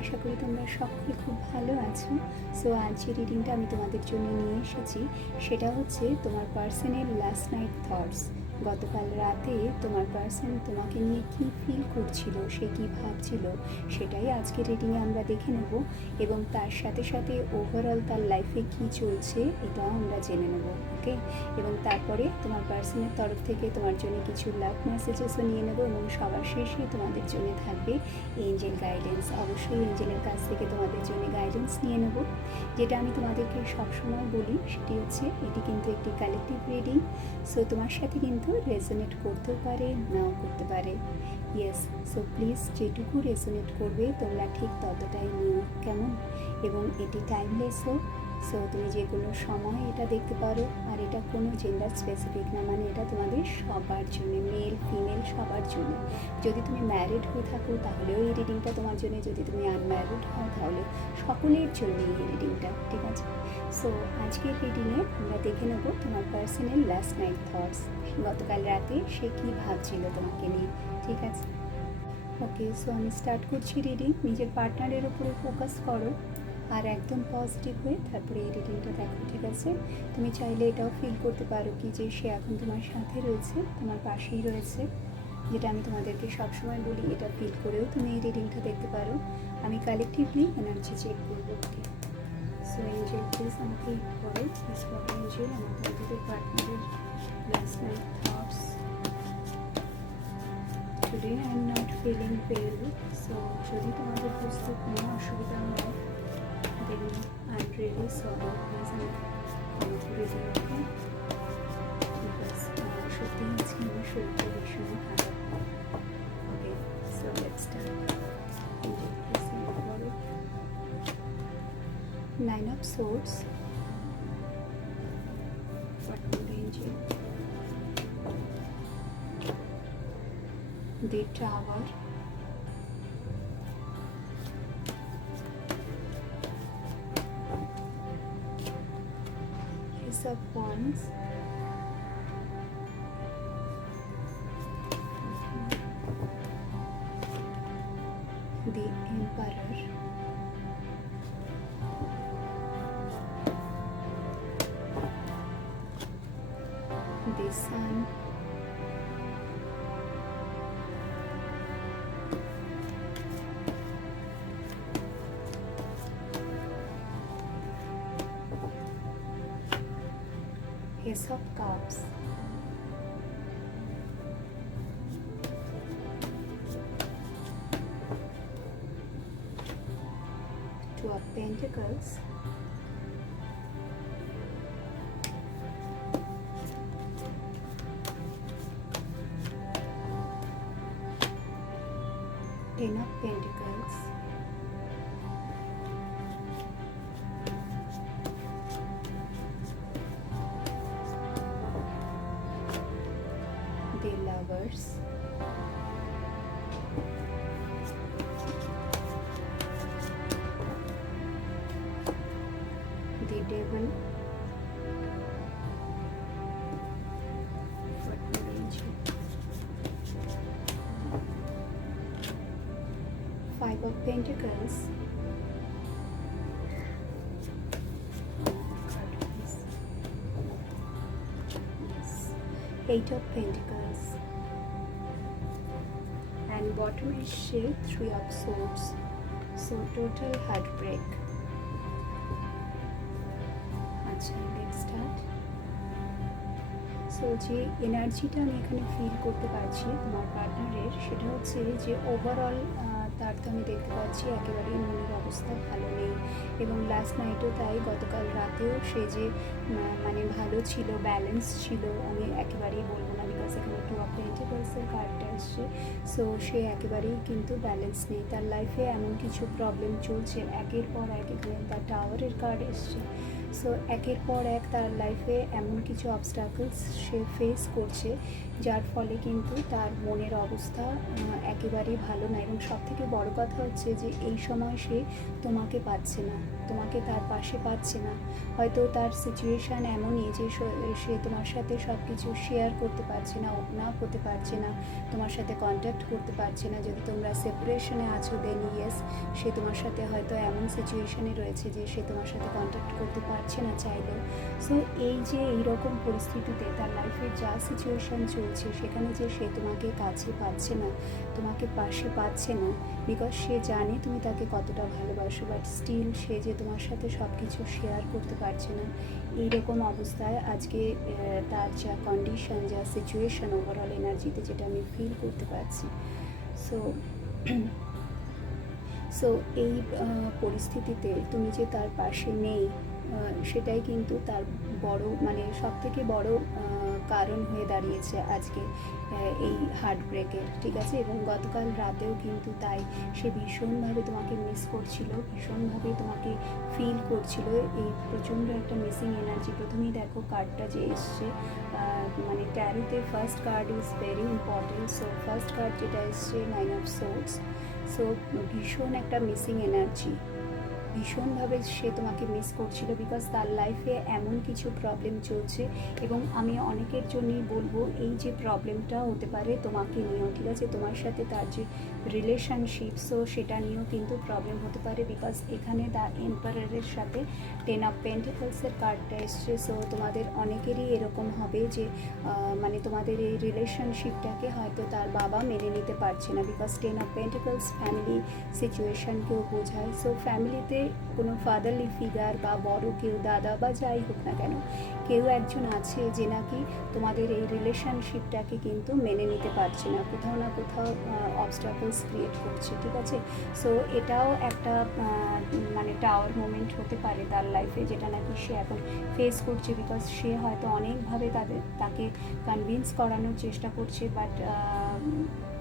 আশা করি তোমরা সকলে খুব ভালো আছো। সো আজ যে রিডিংটা আমি তোমাদের জন্য নিয়ে এসেছি সেটা হচ্ছে তোমার পার্সনের লাস্ট নাইট থটস। গতকাল রাতে তোমার পার্সন তোমাকে নিয়ে কী ফিল করছিল, সে কী ভাবছিল, সেটাই আজকের রিডিংয়ে আমরা দেখে নেব এবং তার সাথে সাথে ওভারঅল তার লাইফে কী চলছে এটাও আমরা জেনে নেব। ওকে, এবং তারপরে তোমার পার্সনের তরফ থেকে তোমার জন্য কিছু লাভ মেসেজেসও নিয়ে নেব এবং সবার শেষে তোমাদের জন্য থাকবে এঞ্জেল গাইডেন্স। অবশ্যই এঞ্জেলের কাছ থেকে তোমাদের জন্য গাইডেন্স নিয়ে নেব। যেটা আমি তোমাদেরকে সবসময় বলি সেটি হচ্ছে এটি কিন্তু একটি কালেকটিভ রিডিং। সো তোমার সাথে কিন্তু রেজোনেট করতেও পারে, নাও করতে পারে। ইয়েস, সো প্লিজ যেটুকু রেজোনেট করবে তোমরা ঠিক ততটাই নিও, কেমন? এবং এটি টাইমলেসও। সো তুমি যে কোনো সময় এটা দেখতে পারো, আর এটা কোনো জেন্ডার স্পেসিফিক না, মানে এটা তোমাদের সবার জন্য, মেল ফিমেল সবার জন্য। যদি তুমি ম্যারিড হয়ে থাকো তাহলেও এই রিডিংটা তোমার জন্য, যদি তুমি আনম্যারিড হও তাহলে সকলের জন্য এই রিডিংটা, ঠিক আছে? সো আজকের রিডিংয়ে আমরা দেখে নেব তোমার পার্সোনাল লাস্ট নাইট থটস। গতকাল রাতে সে কী ভাবছিল তোমাকে নিয়ে, ঠিক আছে? ওকে, সো আমি স্টার্ট করছি রিডিং। নিজের পার্টনারের উপরে ফোকাস করো আর একদম পজিটিভ হয়ে তারপরে এই রিডিংটা দেখো, ঠিক আছে? তুমি চাইলে এটাও ফিল করতে পারো কি যে সে এখন তোমার সাথে রয়েছে, তোমার পাশেই রয়েছে, যেটা আমি তোমাদেরকে সবসময় বলি। এটা ফিল করেও তুমি এই রিডিংটা দেখতে পারো। আমি কালেকটিভলি এনার্জি চেক করবো। ওকে, সো এঞ্জেল প্লিজ আমাকে হেল্প করো। প্লিজ ফর এঞ্জেল আমার তোমাদের পার্টনারের last night thoughts. Today I am not feeling pale. So যদি তোমাদের বুঝতে কোনো অসুবিধা হয় then I'm really sorry. Please I'm করে দিও, because সত্যি আজকে আমার শরীরটা ভীষণ খারাপ। Okay, so let's start. Nine of swords, angel, the tower, of Wands, the Emperor, the Sun, Ace of Cups, Two of Pentacles, Ten of Pentacles, the Lovers, the Devil, Five of Pentacles, Eight of Pentacles, and bottom is shade Three of Swords. So total heartbreak. আচ্ছা, let's start. So যে এনার্জিটা আমি এখানে feel করতে পারছি তোমার পার্টনারের, সেটা হচ্ছে যে ওভারঅল তার তো আমি দেখতে পাচ্ছি একেবারেই মনের অবস্থা ভালো নেই, এবং লাস্ট নাইটও তাই। গতকাল রাতেও সে যে মানে ভালো ছিল, ব্যালেন্স ছিল, আমি একেবারেই বলবো না, বিকজ এখানে টু অফ পেন্টিকলসের কার্ডটা আসছে। সো সে একেবারেই কিন্তু ব্যালেন্স নেই, তার লাইফে এমন কিছু প্রবলেম চলছে একের পর এক। এখানে তার টাওয়ারের কার্ড এসছে। সো একের পর এক তার লাইফে এমন কিছু অবস্টাকলস সে ফেস করছে, যার ফলে কিন্তু তার মনের অবস্থা একেবারেই ভালো না। এবং সবথেকে বড় কথা হচ্ছে যে এই সময় সে তোমাকে পাচ্ছে না, তোমাকে তার পাশে পাচ্ছে না। হয়তো তার সিচুয়েশান এমনই যে সে তোমার সাথে সব কিছু শেয়ার করতে পারছে না, ওপেন আপ হতে পারছে না, তোমার সাথে কন্ট্যাক্ট করতে পারছে না। যদি তোমরা সেপারেশনে আছো দেন ইয়েস, সে তোমার সাথে হয়তো এমন সিচুয়েশানে রয়েছে যে সে তোমার সাথে কন্ট্যাক্ট করতে পারছে না চাইলেও। সো এই যে এইরকম পরিস্থিতিতে তার লাইফে যা সিচুয়েশান চলছে, সেখানে যে সে তোমাকে কাছে পাচ্ছে না, তোমাকে পাশে পাচ্ছে না, বিকজ সে জানে তুমি তাকে কতটা ভালোবাসো, বাট স্টিল সে যে তোমার সাথে সব কিছু শেয়ার করতে পারছে না। এইরকম অবস্থায় আজকে তার যা কন্ডিশন, যা সিচুয়েশান ওভারঅল এনার্জিতে, যেটা আমি ফিল করতে পারছি। সো সো এই পরিস্থিতিতে তুমি যে তার পাশে নেই, সেটাই কিন্তু তার বড় মানে সবথেকে বড় কারণ হয়ে দাঁড়িয়েছে আজকে এই হার্ট ব্রেকের, ঠিক আছে। এবং গতকাল রাতেও কিন্তু তাই সে ভীষণভাবে তোমাকে মিস করছিল, ভীষণভাবে তোমাকে ফিল করছিল। এই প্রচণ্ড একটা মিসিং এনার্জি। প্রথমেই দেখো কার্ডটা যে এসছে, মানে ট্যারোতে first card is very important. So first card যেটা এসছে 9 অফ সোর্ডস। সো ভীষণ একটা মিসিং এনার্জি, ভীষণভাবে সে তোমাকে মিস করছিল, বিকজ তার লাইফে এমন কিছু প্রবলেম চলছে। এবং আমি অনেকের জন্যই বলবো এই যে প্রবলেমটা হতে পারে তোমাকে নিয়েও, ঠিক আছে। তোমার সাথে তার যে রিলেশনশিপ, সো সেটা নিয়েও কিন্তু প্রবলেম হতে পারে, বিকজ এখানে দ্য এম্পারারের সাথে 10 অফ পেন্টিকলসের কার্ডটা এসছে। সো তোমাদের অনেকেরই এরকম হবে যে মানে তোমাদের এই রিলেশনশিপটাকে হয়তো তার বাবা মেনে নিতে পারছে না, বিকজ 10 অফ পেন্টিকলস ফ্যামিলি সিচুয়েশানকেও বোঝায়। সো ফ্যামিলিতে কোনো ফাদারলি ফিগার বা বড় কেউ, দাদা বা যাই হোক না কেন, কেউ একজন আছে যে নাকি তোমাদের এই রিলেশনশিপটাকে কিন্তু মেনে নিতে পারছে না, কোথাও না কোথাও অবস্টাকলস ক্রিয়েট করছে, ঠিক আছে। সো এটাও একটা মানে টাওয়ার মোমেন্ট হতে পারে তার লাইফে, যেটা নাকি সে এখন ফেস করছে, বিকজ সে হয়তো অনেকভাবে তাকে কনভিন্স করানোর চেষ্টা করছে, বাট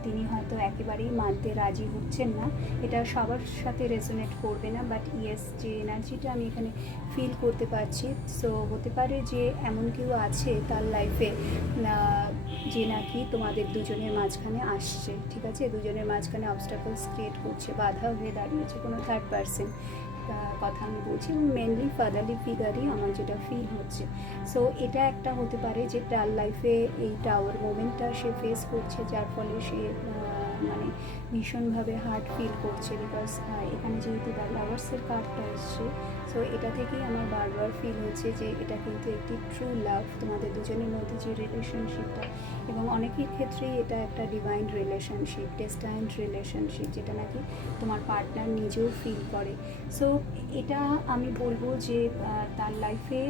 তিনি হয়তো একেবারেই মানতে রাজি হচ্ছেন না। এটা সবার সাথে রেজোনেট করবে না, বাট ইয়েস, যে এনার্জিটা আমি এখানে ফিল করতে পারছি। সো হতে পারে যে এমন কেউ আছে তার লাইফে যে নাকি তোমাদের দুজনের মাঝখানে আসছে, ঠিক আছে। দুজনের মাঝখানে অবস্টাকলস ক্রিয়েট করছে, বাধা হয়ে দাঁড়িয়েছে, কোনো থার্ড পার্সন কথা আমি বলছি, এবং মেনলি ফাদারলি ফিগারই আমার যেটা ফিল হচ্ছে। সো এটা একটা হতে পারে যে তার লাইফে এই টাওয়ার মোমেন্টটা সে ফেস করছে, যার ফলে সে মানে ভীষণভাবে হার্ট ফিল করছে, বিকজ এখানে যেহেতু দ্য লাভার্সের কার্ডটা এসছে। সো এটা থেকেই আমার বারবার ফিল হচ্ছে যে এটা কিন্তু একটি ট্রু লাভ, তোমাদের দুজনের মধ্যে যে রিলেশনশিপটা, এবং অনেকের ক্ষেত্রেই এটা একটা ডিভাইন রিলেশনশিপ, ডেস্টাইন্ড রিলেশনশিপ, যেটা নাকি তোমার পার্টনার নিজেও ফিল করে। সো এটা আমি বলবো যে তার লাইফে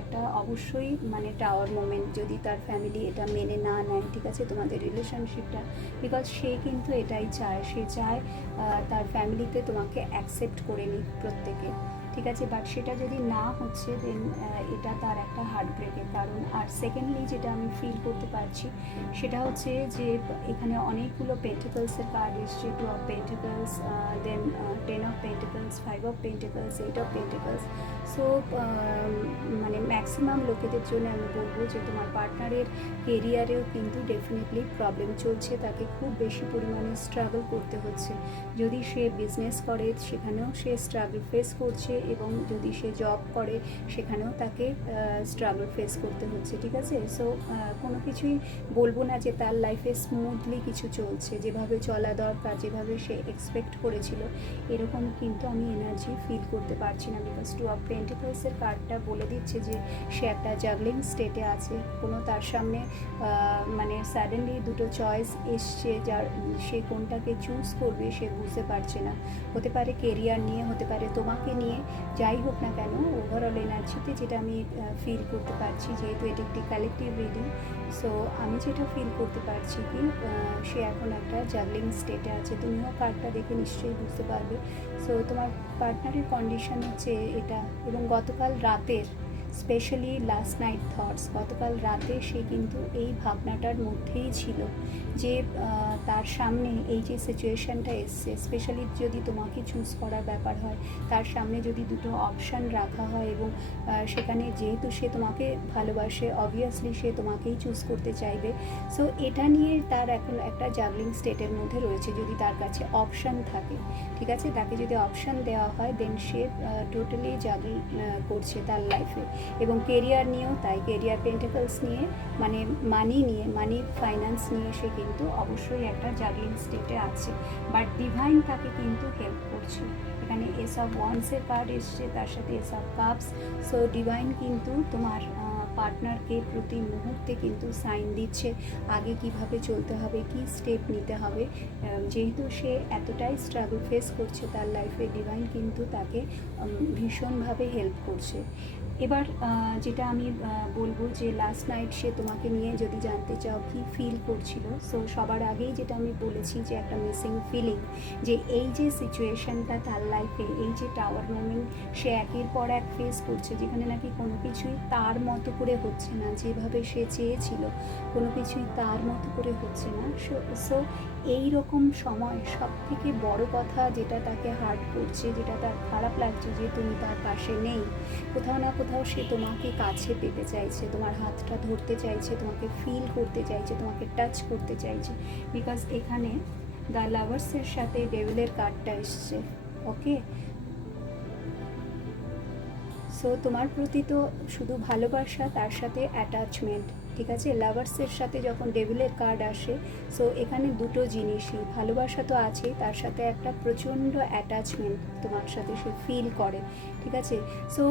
একটা অবশ্যই মানে টাওয়ার মোমেন্ট, যদি তার ফ্যামিলি এটা মেনে না নেয়, ঠিক আছে, তোমাদের রিলেশনশিপটা, বিকজ সে কিন্তু এটাই চায়, সে চায় তার ফ্যামিলিতে তোমাকে অ্যাকসেপ্ট করে নিক প্রত্যেকে, ঠিক আছে। বাট সেটা যদি না হচ্ছে, দেন এটা তার একটা হার্ট ব্রেকের কারণ। আর সেকেন্ডলি যেটা আমি ফিল করতে পারছি সেটা হচ্ছে যে এখানে অনেকগুলো পেন্টিকলসের কার্ড এসছে, 2 of pentacles, then 10 of pentacles, 5 of pentacles, 8 of pentacles. So মানে ম্যাক্সিমাম লোকেদের জন্য আমি বলবো যে তোমার পার্টনারের কেরিয়ারেও কিন্তু ডেফিনেটলি প্রবলেম চলছে, তাকে খুব বেশি পরিমাণে স্ট্রাগল করতে হচ্ছে। যদি সে বিজনেস করে সেখানেও সে স্ট্রাগল ফেস করছে, এবং যদি সে জব করে সেখানেও তাকে স্ট্রাগল ফেস করতে হচ্ছে, ঠিক আছে। সো কোনো কিছুই বলবো না যে তার লাইফে স্মুথলি কিছু চলছে, যেভাবে চলা দরকার, যেভাবে সে এক্সপেক্ট করেছিল, এরকম কিন্তু আমি এনার্জি ফিল করতে পারছি না, বিকজ 2 অফ পেন্টিকলসের কার্ডটা বলে দিচ্ছে যে সে একটা জাগলিং স্টেটে আছে। কোনো তার সামনে মানে সাডেনলি দুটো চয়েস এসছে, যার সে কোনটাকে চুজ করবে সে বুঝতে পারছে না। হতে পারে কেরিয়ার নিয়ে, হতে পারে তোমাকে নিয়ে, যাই হোক না কেন, ওভারঅল এনার্জিতে যেটা আমি ফিল করতে পারছি, যেহেতু এটি একটি কালেকটিভ রিডিং, সো আমি যেটা ফিল করতে পারছি কি সে এখন একটা জাগলিং স্টেটে আছে। তুমিও কার্ডটা দেখে নিশ্চয়ই বুঝতে পারবে। সো তোমার পার্টনারের কন্ডিশন হচ্ছে এটা, এবং গতকাল রাতের স্পেশালি লাস্ট নাইট থটস, গতকাল রাতে সে কিন্তু এই ভাবনাটার মধ্যেই ছিল যে তার সামনে এই যে সিচুয়েশানটা এসছে, স্পেশালি যদি তোমাকে চুজ করার ব্যাপার হয়, তার সামনে যদি দুটো অপশান রাখা হয় এবং সেখানে যেহেতু সে তোমাকে ভালোবাসে, অবভিয়াসলি সে তোমাকেই চুজ করতে চাইবে। সো এটা নিয়ে তার এখন একটা জাগলিং স্টেটের মধ্যে রয়েছে, যদি তার কাছে অপশান থাকে, ঠিক আছে, তাকে যদি অপশান দেওয়া হয় দেন সে টোটালি জাগল করছে তার লাইফে। এবং কেরিয়ার নিয়েও তাই, কেরিয়ার পেন্টাকলস নিয়ে মানে মানি নিয়ে, মানি ফাইন্যান্স নিয়ে সে কিন্তু অবশ্যই একটা জাগলিং স্টেটে আছে, বাট ডিভাইন তাকে কিন্তু হেল্প করছে। এখানে এস অফ ওয়ান্সের কার্ড এসছে, তার সাথে S of cups. So divine কিন্তু তোমার পার্টনারকে প্রতি মুহূর্তে কিন্তু সাইন দিচ্ছে আগে কিভাবে চলতে হবে, কি স্টেপ নিতে হবে। যেহেতু সে এতটাই স্ট্রাগল ফেস করছে তার লাইফে, ডিভাইন কিন্তু তাকে ভীষণভাবে হেল্প করছে। এবার যেটা আমি বলবো যে লাস্ট নাইট সে তোমাকে নিয়ে যদি জানতে চাও কি ফিল করছিল, সো সবার আগেই যেটা আমি বলেছি যে একটা মিসিং ফিলিং, যে এই যে সিচুয়েশানটা তার লাইফে, এই যে টাওয়ার মোমেন্ট সে একের পর এক ফেস করছে, যেখানে নাকি কোনো কিছুই তার মতো করে হচ্ছে না, যেভাবে সে চেয়েছিল কোনো কিছুই তার মতো করে হচ্ছে না। সো এই রকম সময় সব থেকে বড় কথা যেটা তাকে হার্ট করছে, যেটা তার খারাপ লাগছে যে তুমি তার পাশে নেই, কোথাও না কোথাও সে তোমাকে কাছে পেতে চাইছে, তোমার হাতটা ধরতে চাইছে, তোমাকে ফিল করতে চাইছে, তোমাকে টাচ করতে চাইছে। বিকজ এখানে দ্য লাভার্সের সাথে ডেভিলের কার্ডটা এসছে। ওকে, সো তোমার প্রতি তো শুধু ভালোবাসা, তার সাথে অ্যাটাচমেন্ট, ঠিক আছে। লাভার্সের সাথে যখন ডেভিলের কার্ড আসে, সো এখানে দুটো জিনিসই, ভালোবাসা তো আছে, তার সাথে একটা প্রচণ্ড অ্যাটাচমেন্ট তোমার সাথে সে ফিল করে, ঠিক আছে। সো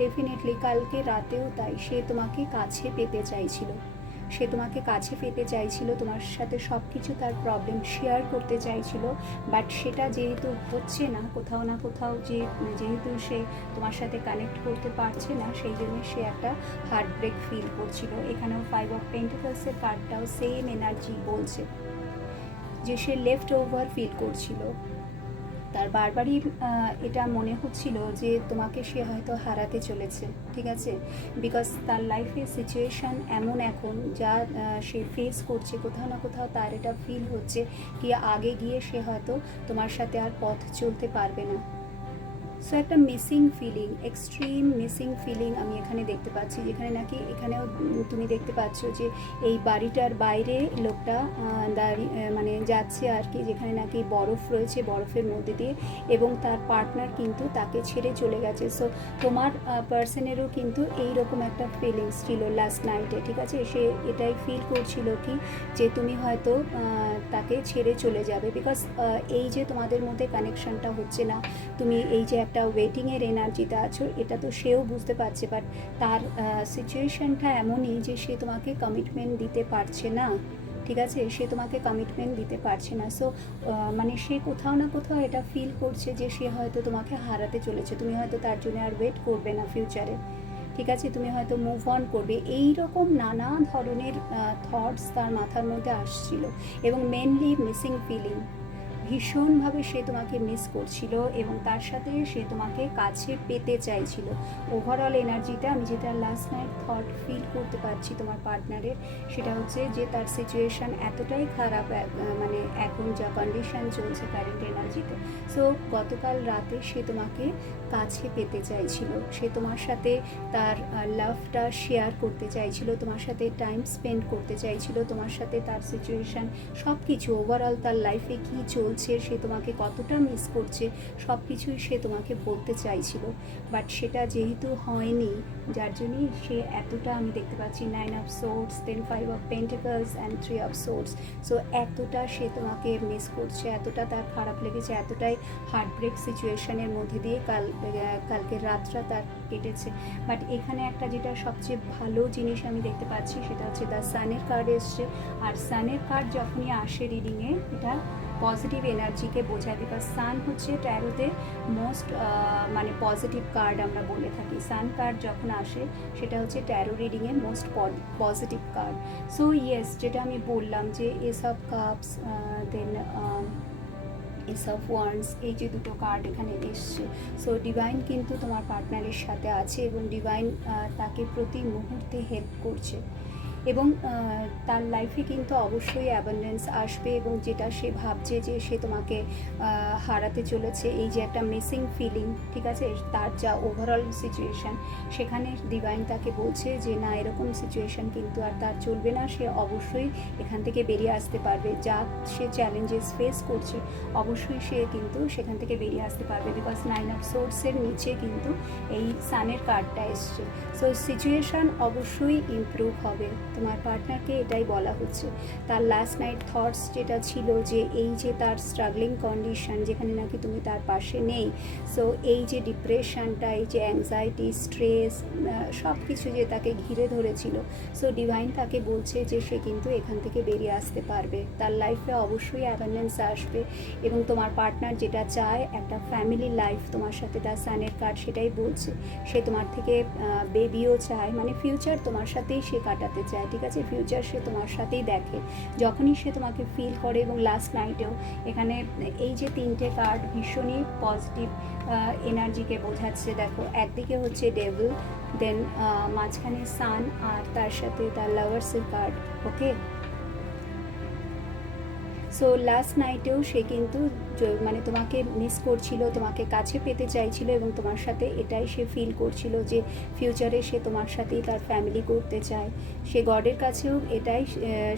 ডেফিনেটলি কালকে রাতেও তাই, সে তোমাকে কাছে পেতে চাইছিল, সে তোমাকে কাছে পেতে চাইছিল, তোমার সাথে সব কিছু তার প্রবলেম শেয়ার করতে চাইছিল, বাট সেটা যেহেতু হচ্ছে না কোথাও না কোথাও, যেহেতু সে তোমার সাথে কানেক্ট করতে পারছে না, সেই জন্য সে একটা হার্ট ব্রেক ফিল করছিল। এখানেও 5 অফ পেন্টিকলসের কার্ডটাও সেম এনার্জি বলছে যে সে লেফট ওভার ফিল করছিল, তার বারবারই এটা মনে হচ্ছিল যে তোমাকে সে হয়তো হারাতে চলেছে, ঠিক আছে। বিকজ তার লাইফে সিচুয়েশান এমন এখন যা সে ফেস করছে, কোথাও না কোথাও তার এটা ফিল হচ্ছে কি আগে গিয়ে সে হয়তো তোমার সাথে আর পথ চলতে পারবে না। সো একটা missing feeling, extreme missing feeling আমি এখানে দেখতে পাচ্ছি, যেখানে নাকি এখানেও তুমি দেখতে পাচ্ছ যে এই বাড়িটার বাইরে লোকটা মানে যাচ্ছে আর কি, যেখানে নাকি বরফ রয়েছে, বরফের মধ্যে দিয়ে, এবং তার পার্টনার কিন্তু তাকে ছেড়ে চলে গেছে। সো তোমার পার্সনেরও কিন্তু এইরকম একটা ফিলিংস ছিল লাস্ট নাইটে, ঠিক আছে। সে এটাই ফিল করছিল কি যে তুমি হয়তো তাকে ছেড়ে চলে যাবে, বিকজ এই যে তোমাদের মধ্যে কানেকশনটা হচ্ছে না, তুমি এই যে একটা ওয়েটিংয়ের এনার্জিতে আছো, এটা তো সেও বুঝতে পারছে, বাট তার সিচুয়েশানটা এমনই যে সে তোমাকে কমিটমেন্ট দিতে পারছে না, ঠিক আছে, সে তোমাকে কমিটমেন্ট দিতে পারছে না। সো মানে সে কোথাও না কোথাও এটা ফিল করছে যে সে হয়তো তোমাকে হারাতে চলেছে, তুমি হয়তো তার জন্য আর ওয়েট করবে না ফিউচারে, ঠিক আছে, তুমি হয়তো মুভ অন করবে। এই রকম নানা ধরনের থটস তার মাথার মধ্যে আসছিল, এবং মেনলি মিসিং ফিলিং, ভীষণভাবে সে তোমাকে মিস করছিল এবং তার সাথে সে তোমাকে কাছে পেতে চাইছিল। ওভারঅল এনার্জিটা আমি যেটা লাস্ট নাইট থট ফিল করতে পারছি তোমার পার্টনারের, সেটা হচ্ছে যে তার সিচুয়েশান এতটাই খারাপ, মানে এখন যা কন্ডিশান চলছে কারেন্ট এনার্জিতে। সো গতকাল রাতে সে তোমাকে কাছে পেতে চাইছিল, সে তোমার সাথে তার লাভটা শেয়ার করতে চাইছিল, তোমার সাথে টাইম স্পেন্ড করতে চাইছিল, তোমার সাথে তার সিচুয়েশান সব কিছু, ওভারঅল তার লাইফে কী চলছে, সে তোমাকে কতটা মিস করছে, সব কিছুই সে তোমাকে বলতে চাইছিল, বাট সেটা যেহেতু হয়নি, যার জন্যই সে এতটা, আমি দেখতে পাচ্ছি 9 of swords, then 5 of pentacles and 3 of swords. So এতটা সে তোমাকে মিস করছে, এতটা তার খারাপ লেগেছে, এতটাই হার্ট ব্রেক সিচুয়েশনের মধ্যে দিয়ে কালকের রাতটা তার কেটেছে। বাট এখানে একটা যেটা সবচেয়ে ভালো জিনিস আমি দেখতে পাচ্ছি, সেটা হচ্ছে দ্য সানের কার্ড এসছে, আর সানের কার্ড যখনই আসে রিডিংয়ে, এটা পজিটিভ এনার্জিকে বোঝায়, বিকজ সান হচ্ছে ট্যারোতে মোস্ট মানে পজিটিভ কার্ড আমরা বলে থাকি। সান কার্ড যখন আসে সেটা হচ্ছে ট্যারো রিডিংয়ে most positive card. So yes, যেটা আমি বললাম যে ace of cups, then ace of wands, এই যে দুটো কার্ড এখানে এসছে। সো ডিভাইন কিন্তু তোমার পার্টনারের সাথে আছে এবং ডিভাইন তাকে প্রতি মুহূর্তে হেল্প করছে এবং তার লাইফে কিন্তু অবশ্যই অ্যাবান্ডেন্স আসবে এবং যেটা সে ভাবছে যে সে তোমাকে হারাতে চলেছে, এই যে একটা মিসিং ফিলিং, ঠিক আছে, তার যা ওভারঅল সিচুয়েশান, সেখানে ডিভাইন তাকে বলছে যে না, এরকম সিচুয়েশান কিন্তু আর তার চলবে না, সে অবশ্যই এখান থেকে বেরিয়ে আসতে পারবে। যা সে চ্যালেঞ্জেস ফেস করছে অবশ্যই সে কিন্তু সেখান থেকে বেরিয়ে আসতে পারবে, বিকজ 9 অফ সোর্সের নিচে কিন্তু এই সানের কার্ডটা এসছে। সো সিচুয়েশান অবশ্যই ইমপ্রুভ হবে, তোমার পার্টনারকে এটাই বলা হচ্ছে। তার লাস্ট নাইট থটস যেটা ছিল যে এই যে তার স্ট্রাগলিং কন্ডিশন, যেখানে নাকি তুমি তার পাশে নেই, সো এই যে ডিপ্রেশনটা, এই যে অ্যাংজাইটি, স্ট্রেস, সব কিছু যে তাকে ঘিরে ধরেছিল, সো ডিভাইন তাকে বলছে যে সে কিন্তু এখান থেকে বেরিয়ে আসতে পারবে, তার লাইফে অবশ্যই অ্যাবান্ডেন্স আসবে এবং তোমার পার্টনার যেটা চায় একটা ফ্যামিলি লাইফ তোমার সাথে, তার সানের কার্ড সেটাই বলছে। সে তোমার থেকে বেবিও চায়, মানে ফিউচার তোমার সাথেই সে কাটাতে চায়, ঠিক আছে, ফিউচার সে তোমার সাথেই দেখে যখনই সে তোমাকে ফিল করে। এবং লাস্ট নাইটেও এখানে এই যে তিনটে কার্ড ভীষণই পজিটিভ এনার্জিকে বোঝাচ্ছে। দেখো, একদিকে হচ্ছে ডেভিল, দেন মাঝখানে সান, আর তার সাথে তার লাভার্সের কার্ড। ওকে, সো লাস্ট নাইটেও সে কিন্তু মানে তোমাকে মিস করছিল, তোমাকে কাছে পেতে চাইছিল এবং তোমার সাথে এটাই সে ফিল করছিল যে ফিউচারে সে তোমার সাথেই তার ফ্যামিলি করতে চায়। সে গডের কাছেও এটাই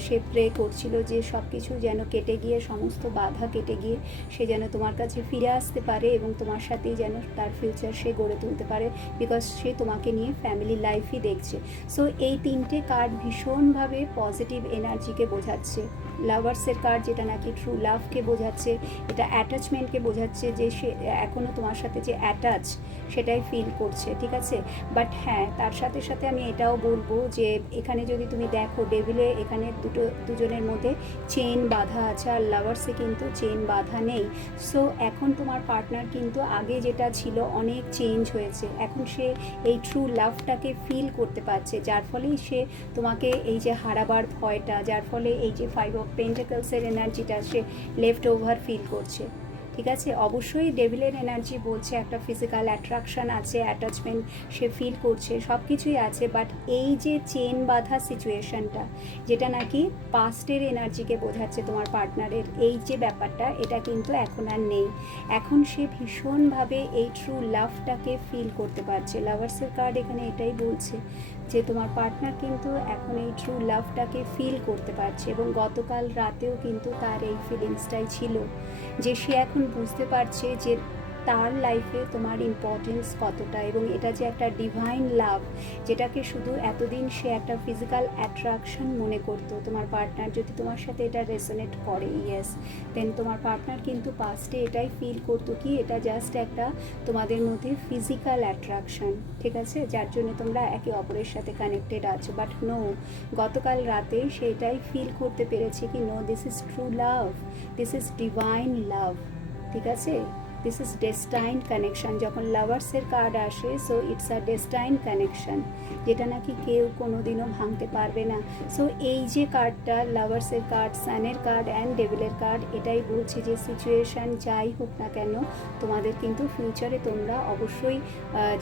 সে প্রে করছিল যে সব কিছু যেন কেটে গিয়ে, সমস্ত বাধা কেটে গিয়ে সে যেন তোমার কাছে ফিরে আসতে পারে এবং তোমার সাথেই যেন তার ফিউচার সে গড়ে তুলতে পারে, বিকজ সে তোমাকে নিয়ে ফ্যামিলি লাইফই দেখছে। সো এই তিনটে কার্ড ভীষণভাবে পজিটিভ এনার্জিকে বোঝাচ্ছে। লাভার্সের কার্ড যেটা নাকি ট্রু লাভকে বোঝাচ্ছে, এটা অ্যাটাচমেন্টকে বোঝাচ্ছে যে সে এখনও তোমার সাথে যে অ্যাটাচ সেটাই ফিল করছে, ঠিক আছে। বাট হ্যাঁ, তার সাথে সাথে আমি এটাও বলবো যে এখানে যদি তুমি দেখো, ডেভিলে এখানে দুজনের মধ্যে চেন বাঁধা আছে আর লাভার্সে কিন্তু চেন বাঁধা নেই। সো এখন তোমার পার্টনার কিন্তু আগে যেটা ছিল অনেক চেঞ্জ হয়েছে, এখন সে এই ট্রু লাভটাকে ফিল করতে পারছে, যার ফলেই সে তোমাকে এই যে হারাবার ভয়টা, যার ফলে এই যে 5 অফ পেন্টাকলসের এনার্জিটা সে লেফট ওভার ফিল করছে, ঠিক আছে। অবশ্যই ডেভিলের এনার্জি বলছে একটা ফিজিক্যাল অ্যাট্রাকশন আছে, অ্যাটাচমেন্ট সে ফিল করছে, সব কিছুই আছে, বাট এই যে চেন বাঁধা সিচুয়েশনটা, যেটা নাকি পাস্টের এনার্জিকে বোঝাচ্ছে তোমার পার্টনারের, এই যে ব্যাপারটা, এটা কিন্তু এখন আর নেই। এখন সে ভীষণভাবে এই ট্রু লাভটাকে ফিল করতে পারছে। লাভার্সের কার্ড এখানে এটাই বলছে যে তোমার পার্টনার কিন্তু এখন এই ট্রু লাভটাকে ফিল করতে পারছে এবং গতকাল রাতেও কিন্তু তার এই ফিলিংসটাই ছিল যে সে এখন বুঝতে পারছে যে তার লাইফে তোমার ইম্পর্টেন্স কতটা এবং এটা যে একটা ডিভাইন লাভ, যেটাকে শুধু এতদিন সে একটা ফিজিক্যাল অ্যাট্রাকশন মনে করতো। তোমার পার্টনার যদি তোমার সাথে এটা রেসোনেট করে, ইয়েস, দেন তোমার পার্টনার কিন্তু পাস্টে এটাই ফিল করতো কি এটা জাস্ট একটা তোমাদের মধ্যে ফিজিক্যাল অ্যাট্রাকশন, ঠিক আছে, যার জন্য তোমরা একে অপরের সাথে কানেক্টেড আছো। বাট নো, গতকাল রাতে সে এটাই ফিল করতে পেরেছে কি no, this is true love, this is divine love, ঠিক আছে, দিস ইজ ডেস্টাইন কানেকশন। যখন লাভার্সের কার্ড আসে, so it's a destined connection, যেটা নাকি কেউ কোনোদিনও ভাঙতে পারবে না। সো এই যে কার্ডটা, লাভার্সের কার্ড, সানের কার্ড অ্যান্ড ডেভিলের কার্ড, এটাই বলছে যে সিচুয়েশান যাই হোক না কেন, তোমাদের কিন্তু ফিউচারে তোমরা অবশ্যই,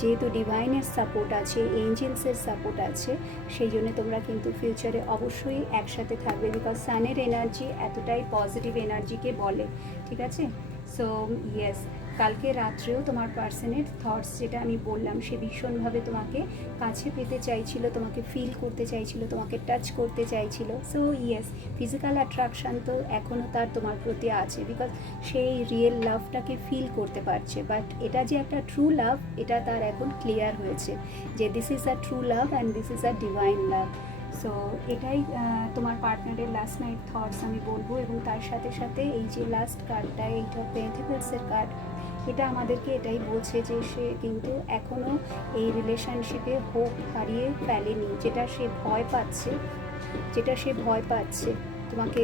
যেহেতু ডিভাইনের সাপোর্ট আছে, এঞ্জেলসের সাপোর্ট আছে, সেই জন্য তোমরা কিন্তু ফিউচারে অবশ্যই একসাথে থাকবে, বিকজ সানের এনার্জি এতটাই পজিটিভ এনার্জিকে বলে, ঠিক আছে। সো ইয়েস, কালকে রাত্রেও তোমার পার্সনের থটস যেটা আমি বললাম, সে ভীষণভাবে তোমাকে কাছে পেতে চাইছিল, তোমাকে ফিল করতে চাইছিল, তোমাকে টাচ করতে চাইছিল। সো ইয়েস, ফিজিক্যাল অ্যাট্রাকশান তো এখনও তার তোমার প্রতি আছে, বিকজ সেই রিয়েল লাভটাকে ফিল করতে পারছে। বাট এটা যে একটা ট্রু লাভ, এটা তার এখন ক্লিয়ার হয়েছে যে this is a true love and this is a divine love. So এটাই তোমার পার্টনারের লাস্ট নাইট থটস আমি বলবো। এবং তার সাথে সাথে এই যে লাস্ট কার্ডটা, এইটা পেন্টাকলসের কার্ড, এটা আমাদেরকে এটাই বলছে যে সে কিন্তু এখনও এই রিলেশনশিপে হোপ হারিয়ে ফেলেনি, যেটা সে ভয় পাচ্ছে, তোমাকে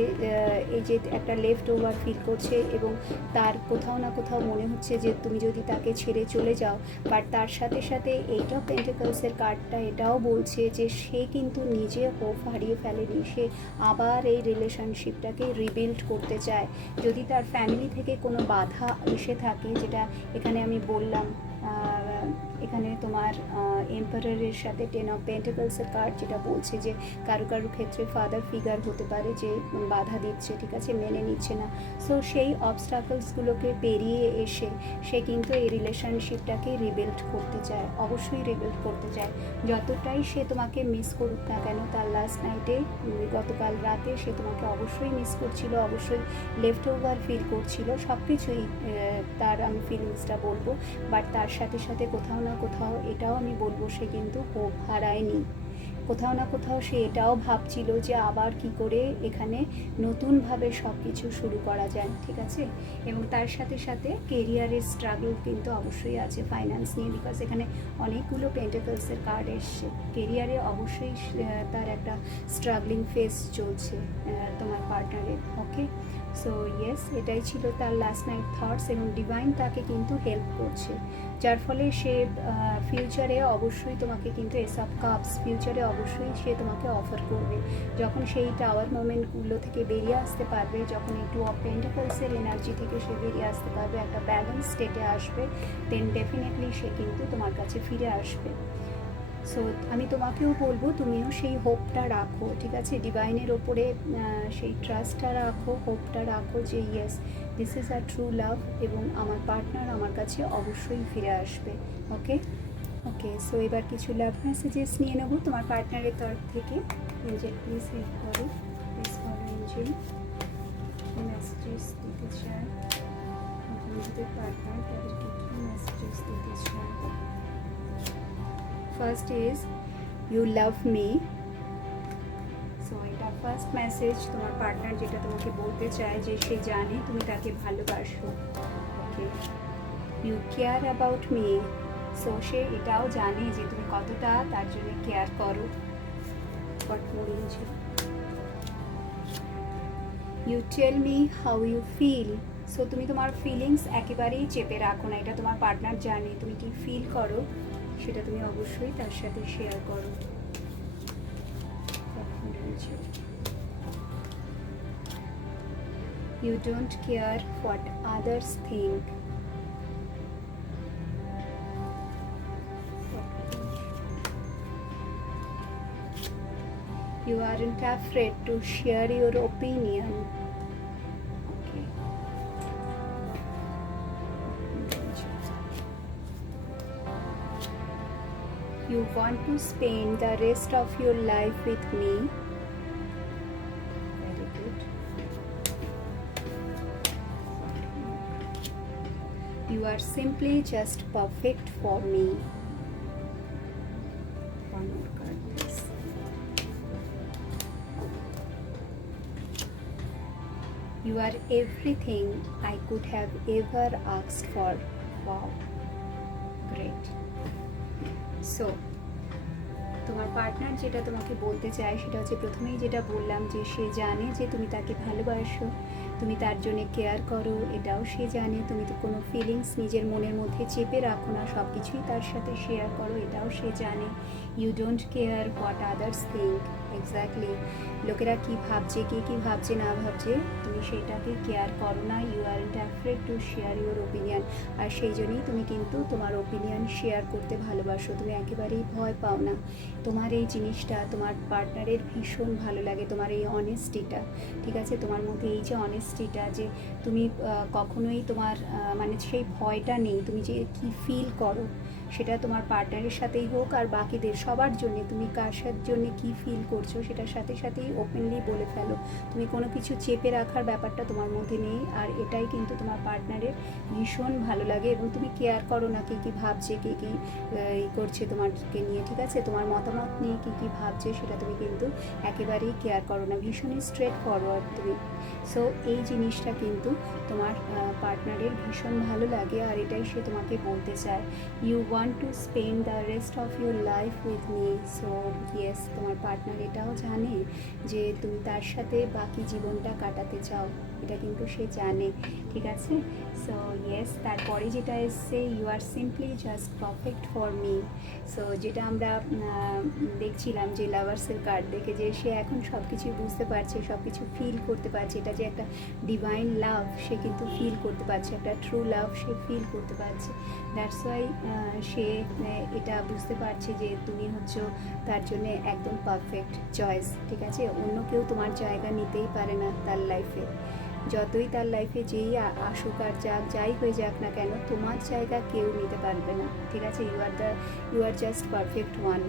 এই যে একটা লেফট ওভার ফিল করছে, এবং তার কোথাও না কোথাও মনে হচ্ছে যে তুমি যদি তাকে ছেড়ে চলে যাও। বাট তার সাথে সাথে এইট অফ পেন্টিকলসের কার্ডটা এটাও বলছে যে সে কিন্তু নিজে হোপ হারিয়ে ফেলেনি, সে আবার এই রিলেশনশিপটাকে রিবিল্ড করতে চায়। যদি তার ফ্যামিলি থেকে কোনো বাধা এসে থাকে, যেটা এখানে আমি বললাম, এখানে তোমার এম্পারারের সাথে 10 অফ পেন্টিকলসের কার্ড যেটা বলছে যে কারো কারো ক্ষেত্রে ফাদার ফিগার হতে পারে যে বাধা দিচ্ছে, ঠিক আছে, মেনে নিচ্ছে না। সো সেই অবস্টাকলসগুলোকে পেরিয়ে এসে সে কিন্তু এই রিলেশনশিপটাকে রিবিল্ড করতে চায়, অবশ্যই রিবিল্ড করতে চায়। যতটাই সে তোমাকে মিস করুক না কেন, তার লাস্ট নাইটে গতকাল রাতে সে তোমাকে অবশ্যই মিস করছিল, অবশ্যই লেফট ওভার ফিল করছিল, সব কিছুই তার আমি ফিলিংসটা বলবো। বাট তার সাথে সাথে কোথাও না কোথাও এটাও আমি বলবো সে কিন্তু হোপ হারায়নি। কোথাও না কোথাও সে এটাও ভাবছিল যে আবার কি করে এখানে নতুনভাবে সব কিছু শুরু করা যায়, ঠিক আছে। এবং তার সাথে সাথে কেরিয়ারের স্ট্রাগল কিন্তু অবশ্যই আছে ফাইন্যান্স নিয়ে, বিকজ এখানে অনেকগুলো পেন্টিকলসের কার্ড এসছে। কেরিয়ারে অবশ্যই তার একটা স্ট্রাগলিং ফেজ চলছে তোমার পার্টনারের। ওকে, সো ইয়েস, এটাই ছিল তার লাস্ট নাইট থটস, এবং ডিভাইন তাকে কিন্তু হেল্প করছে, যার ফলে সে ফিউচারে অবশ্যই তোমাকে কিন্তু এস অফ কাপস ফিউচারে অবশ্যই সে তোমাকে অফার করবে। যখন সেই টাওয়ার মোমেন্টগুলো থেকে বেরিয়ে আসতে পারবে, যখন এই টু অফ পেন্টিকলসের এনার্জি থেকে সে বেরিয়ে আসতে পারবে, একটা ব্যালেন্স স্টেটে আসবে, দেন ডেফিনেটলি সে কিন্তু তোমার কাছে ফিরে আসবে। সো আমি তোমাকেও বলবো তুমিও সেই হোপটা রাখো, ঠিক আছে, ডিভাইনের ওপরে সেই ট্রাস্টটা রাখো, হোপটা রাখো যে yes, this is a true love, এবং আমার পার্টনার আমার কাছে অবশ্যই ফিরে আসবে। ওকে ওকে, সো এবার কিছু লাভ মেসেজেস নিয়ে নেবো তোমার পার্টনারের তরফ থেকে। এঞ্জেল প্লিজ হেল্প করো, প্লিজ ফলো এঞ্জেল, মেসেজেস দিতে চায় নিজেদের পার্টনার, তাদেরকে কি মেসেজেস দিতে চায়। First is you love me. So এটা ফার্স্ট মেসেজ, তোমার পার্টনার যেটা তোমাকে বলতে চায় যে সে জানে তুমি তাকে ভালোবাসো। Okay, you care about me. So সে এটাও জানে যে তুমি কতটা তার জন্য কেয়ার করো। But more angel, you tell me how you feel. So তুমি তোমার ফিলিংস একেবারেই চেপে রাখো না, এটা তোমার পার্টনার জানে তুমি কি ফিল করো, সেটা তুমি অবশ্যই তার সাথে শেয়ার করো। You don't care what others think. You aren't afraid to share your opinion. Okay. You want to spend the rest of your life with me. Very good. You are simply just perfect for me. One more card, please. You are everything I could have ever asked for. Wow. Great. So, তোমার partner যেটা তোমাকে বলতে চায় সেটা হচ্ছে, প্রথমেই যেটা বললাম যে সে জানে যে তুমি তাকে ভালোবাসো, তুমি তার জন্য কেয়ার করো, এটাও সে জানে। তুমি তো কোনো ফিলিংস নিজের মনের মধ্যে চেপে রাখো না, সব কিছুই তার সাথে শেয়ার করো, এটাও সে জানে। You don't care what others think. Exactly, লোকেরা কী ভাবছে, কে কী ভাবছে না ভাবছে, তুমি সেটাকে কেয়ার করো না। You aren't afraid to share your opinion. আর সেই জন্যই তুমি কিন্তু তোমার ওপিনিয়ন শেয়ার করতে ভালোবাসো, তুমি একেবারেই ভয় পাও না। তোমার এই জিনিসটা তোমার পার্টনারের ভীষণ ভালো লাগে, তোমার এই অনেস্টিটা, ঠিক আছে, তোমার মধ্যে এই যে অনেস্টিটা, যে তুমি কখনোই তোমার মানে সেই ভয়টা নেই, তুমি যে কী ফিল করো সেটা তোমার পার্টনারের সাথেই হোক আর বাকিদের সবার জন্য, তুমি কার সাথে জন্য কী ফিল করছো সেটার সাথে সাথেই ওপেনলি বলে ফেলো। তুমি কোনো কিছু চেপে রাখার ব্যাপারটা তোমার মধ্যে নেই, আর এটাই কিন্তু তোমার পার্টনারের ভীষণ ভালো লাগে। এবং তুমি কেয়ার করো না কে কী ভাবছে, কে কী করছে তোমাকে নিয়ে, ঠিক আছে, তোমার মতামত নিয়ে কী কী ভাবছে সেটা তুমি কিন্তু একেবারেই কেয়ার করো না, ভীষণই স্ট্রেট ফরওয়ার্ড তুমি। সো এই জিনিসটা কিন্তু তোমার পার্টনারের ভীষণ ভালো লাগে, আর এটাই সে তোমাকে বলতে চায়। You want to spend the rest of your life with me. So yes, তোমার পার্টনার এটাও জানে যে তুমি তার সাথে বাকি জীবনটা কাটাতে চাও, এটা কিন্তু সে জানে, ঠিক আছে। সো ইয়েস, তারপরে যেটা এসছে, you are simply just perfect for me. So যেটা আমরা দেখছিলাম যে লাভার্সের কার্ড দেখে, যে সে এখন সব কিছুই বুঝতে পারছে, সব কিছু ফিল করতে পারছে, এটা যে একটা ডিভাইন লাভ সে কিন্তু ফিল করতে পারছে, একটা ট্রু লাভ সে ফিল করতে পারছে। দ্যাটস ওয়াই সে এটা বুঝতে পারছে যে তুমি হচ্ছে তার জন্য একদম পারফেক্ট চয়েস, ঠিক আছে। অন্য কেউ তোমার জায়গা নিতেই পারে না তার লাইফে, যতই তার লাইফে যেই আসুক আর যাক, যাই হয়ে যাক না কেন, তোমার জায়গা কেউ নিতে পারবে না, ঠিক আছে। You are just perfect one.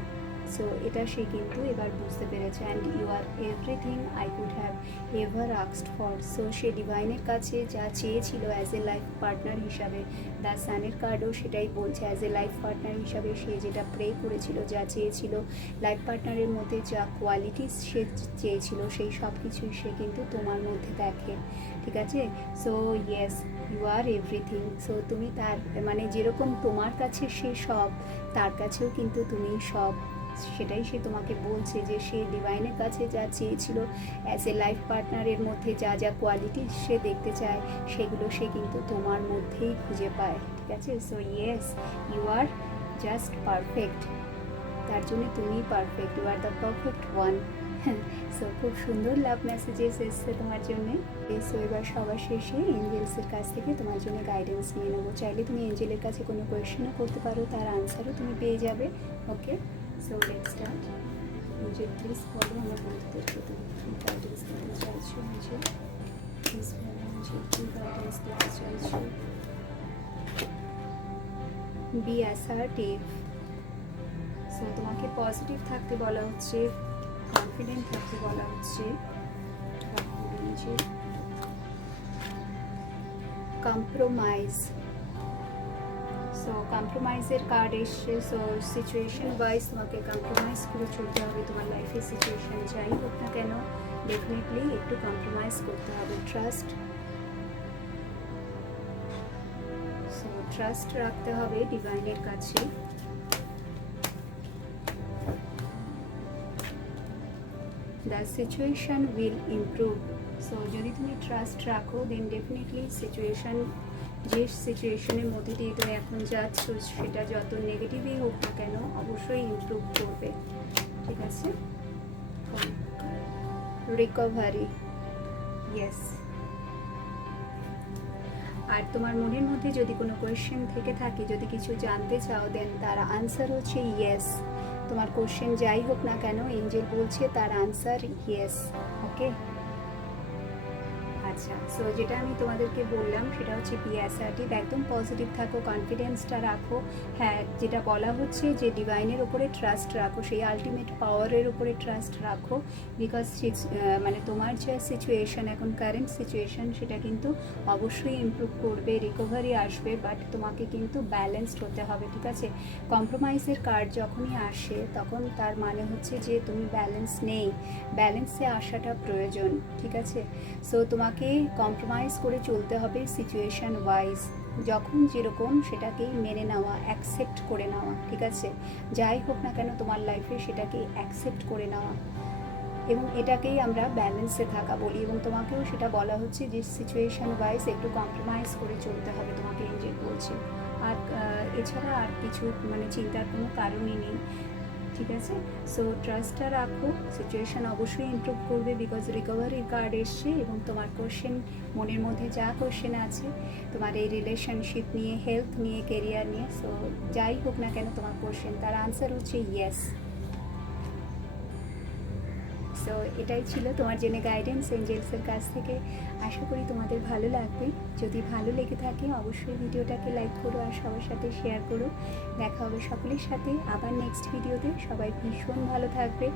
So এটা সে কিন্তু এবার বুঝতে পেরেছে, and you are everything I could have ever asked for. So সে ডিভাইনের কাছে যা চেয়েছিল অ্যাজ এ লাইফ পার্টনার হিসাবে, দ্য সানের কার্ডও সেটাই বলছে, অ্যাজ এ লাইফ পার্টনার হিসাবে সে যেটা প্রে করেছিল, যা চেয়েছিল, লাইফ পার্টনারের মধ্যে যা কোয়ালিটিস সে চেয়েছিল, সেই সব কিছুই সে কিন্তু তোমার মধ্যে দেখে, ঠিক আছে। So yes, you are everything. So তুমি তার মানে যেরকম তোমার কাছে সে সব, তার কাছেও কিন্তু তুমি সব, সেটাই সে তোমাকে বলছে যে সে ডিভাইনের কাছে যা চেয়েছিল অ্যাজ এ লাইফ পার্টনারের মধ্যে যা যা কোয়ালিটি সে দেখতে চায়, সেগুলো সে কিন্তু তোমার মধ্যেই খুঁজে পায়, ঠিক আছে। So yes, you are just perfect, তার জন্য তুমি perfect, you are the perfect one. So খুব সুন্দর লাভ মেসেজেস এসছে তোমার জন্যে। সো এবার সবার শেষে এঞ্জেলসের কাছ থেকে তোমার জন্য গাইডেন্স নিয়ে নেবো। চাইলে তুমি এঞ্জেলের কাছে কোনো কোয়েশ্চেনও করতে পারো, তার আনসারও তুমি পেয়ে যাবে। Okay, so let's start. Angel please বলো আমার বন্ধুদেরকে তুমি কী গাইডেন্স দিতে চাইছো, এঞ্জেল প্লিজ বলো, এঞ্জেল কী গাইডেন্স দিতে চাইছো। Be assertive. সো তোমাকে পজিটিভ থাকতে বলা হচ্ছে, কনফিডেন্ট থাকতে বলা হচ্ছে। কম্প্রোমাইজ। সো কম্প্রোমাইজের কার্ড এসছে। সো সিচুয়েশন ওয়াইজ তোমাকে কম্প্রোমাইজ করে চলতে হবে, তোমার লাইফের সিচুয়েশন যাই হোক না কেন ডেফিনেটলি একটু কম্প্রোমাইজ করতে হবে। ট্রাস্ট, সো ট্রাস্ট রাখতে হবে ডিভাইনের কাছে। The situation will improve. So যদি তুমি ট্রাস্ট রাখো দেন ডেফিনেটলি সিচুয়েশন, যে সিচুয়েশনের মধ্যে দিয়ে তুমি এখন যাচ্ছ সেটা যত নেগেটিভই হোক না কেন অবশ্যই ইমপ্রুভ করবে, ঠিক আছে। Recovery, yes. আর তোমার মনের মধ্যে যদি কোনো কোয়েশ্চেন থেকে থাকে, যদি কিছু জানতে চাও, দেন তার আনসার হচ্ছে ইয়েস। তোমার কোশ্চেন যাই হোক না কেন এঞ্জেল বলছে তার আনসার ইয়েস। ওকে, আচ্ছা। সো যেটা আমি তোমাদেরকে বললাম সেটা হচ্ছে বি অ্যাসার্টিভ, একদম পজিটিভ থাকো, কনফিডেন্সটা রাখো। হ্যাঁ, যেটা বলা হচ্ছে যে ডিভাইনের ওপরে ট্রাস্ট রাখো, সেই আলটিমেট পাওয়ারের উপরে ট্রাস্ট রাখো। বিকজ মানে তোমার যে সিচুয়েশন এখন কারেন্ট সিচুয়েশন সেটা কিন্তু অবশ্যই ইমপ্রুভ করবে, রিকভারি আসবে, বাট তোমাকে কিন্তু ব্যালেন্সড হতে হবে, ঠিক আছে। কম্প্রোমাইজের কার্ড যখনই আসে তখন তার মানে হচ্ছে যে তুমি ব্যালেন্স নেই, ব্যালেন্সে আসাটা প্রয়োজন, ঠিক আছে। সো তোমাকে কম্প্রোমাইজ করে চলতে হবে সিচুয়েশন ওয়াইজ, যখন যেরকম সেটাকেই মেনে নেওয়া, অ্যাকসেপ্ট করে নেওয়া, ঠিক আছে। যাই হোক না কেন তোমার লাইফে সেটাকে অ্যাকসেপ্ট করে নেওয়া, এবং এটাকেই আমরা ব্যালেন্সে থাকা বলি। এবং তোমাকেও সেটা বলা হচ্ছে যে সিচুয়েশন ওয়াইজ একটু কম্প্রোমাইজ করে চলতে হবে তোমাকে, এঞ্জেল বলছে। আর এছাড়া আর কিছু মানে চিন্তার কোনো কারণই নেই, ঠিক আছে। সো ট্রাস্টটা রাখো, সিচুয়েশান অবশ্যই ইমপ্রুভ করবে বিকজ রিকভারির কার্ড এসছে। এবং তোমার কোশ্চেন, মনের মধ্যে যা কোশ্চেন আছে তোমার এই রিলেশনশিপ নিয়ে, হেলথ নিয়ে, কেরিয়ার নিয়ে, সো যাই হোক না কেন তোমার কোশ্চেন, তার আনসার হচ্ছে ইয়েস। সো এটাই ছিল তোমার জন্য গাইডেন্স এঞ্জেলসের কাছ থেকে। আশা করি তোমাদের ভালো লাগবে। যদি ভালো লেগে থাকে অবশ্যই ভিডিওটাকে লাইক করো আর সবার সাথে শেয়ার করো। দেখা হবে সকলের সাথে আবার নেক্সট ভিডিওতে। সবাই ভীষণ ভালো থাকবে।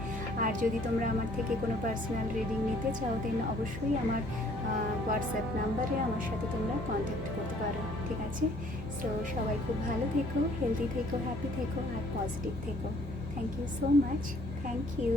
আর যদি তোমরা আমার থেকে কোনো পার্সোনাল রিডিং নিতে চাও দেন অবশ্যই আমার হোয়াটসঅ্যাপ নাম্বারে আমার সাথে তোমরা কন্ট্যাক্ট করতে পারো, ঠিক আছে। সো সবাই খুব ভালো থেকো, হেলদি থেকো, হ্যাপি থেকো আর পজিটিভ থেকো। Thank you so much. Thank you.